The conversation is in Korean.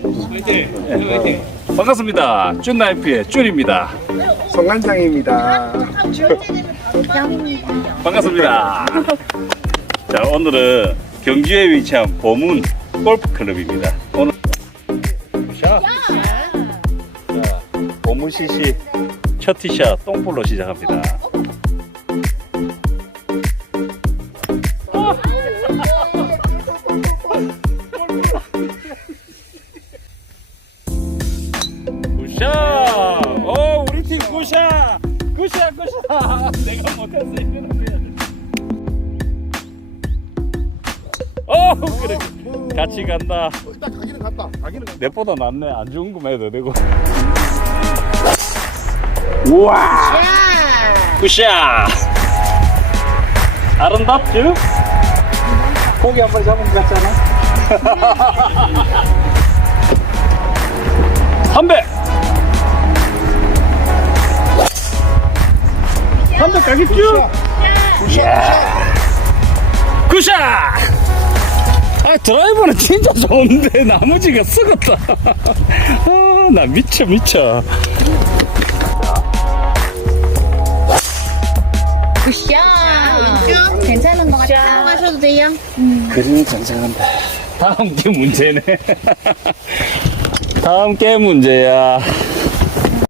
네, 반갑습니다. 쭌나이프의 쭌입니다. 송관장입니다. 반갑습니다. 자, 오늘은 경주에 위치한 보문 골프 클럽입니다. 오늘 샷. 자, 보문 CC 첫 티샷 똥볼로 시작합니다. 굿샷! 오, 우리 팀 굿샷! 굿샷, 굿샷! 내가 못했어, 이거는 그냥. 어, 그래. 같이 간다. 일단 가기는 갔다. 가기는 갔다. 내보다 낫네. 안 좋은 거만 해도 되고. 우와! 굿샷! 아름답죠? 고기 한 마리 잡은 것 같잖아. 300! 300 가겠죠? 굿샷! 아 드라이버는 진짜 좋은데 나머지가 썩었다 아 나 미쳐 미쳐 굿샷. 괜찮은 것 같아. 하셔도 돼요. 그림은 괜찮은데 다음 게 문제네 다음 게 문제야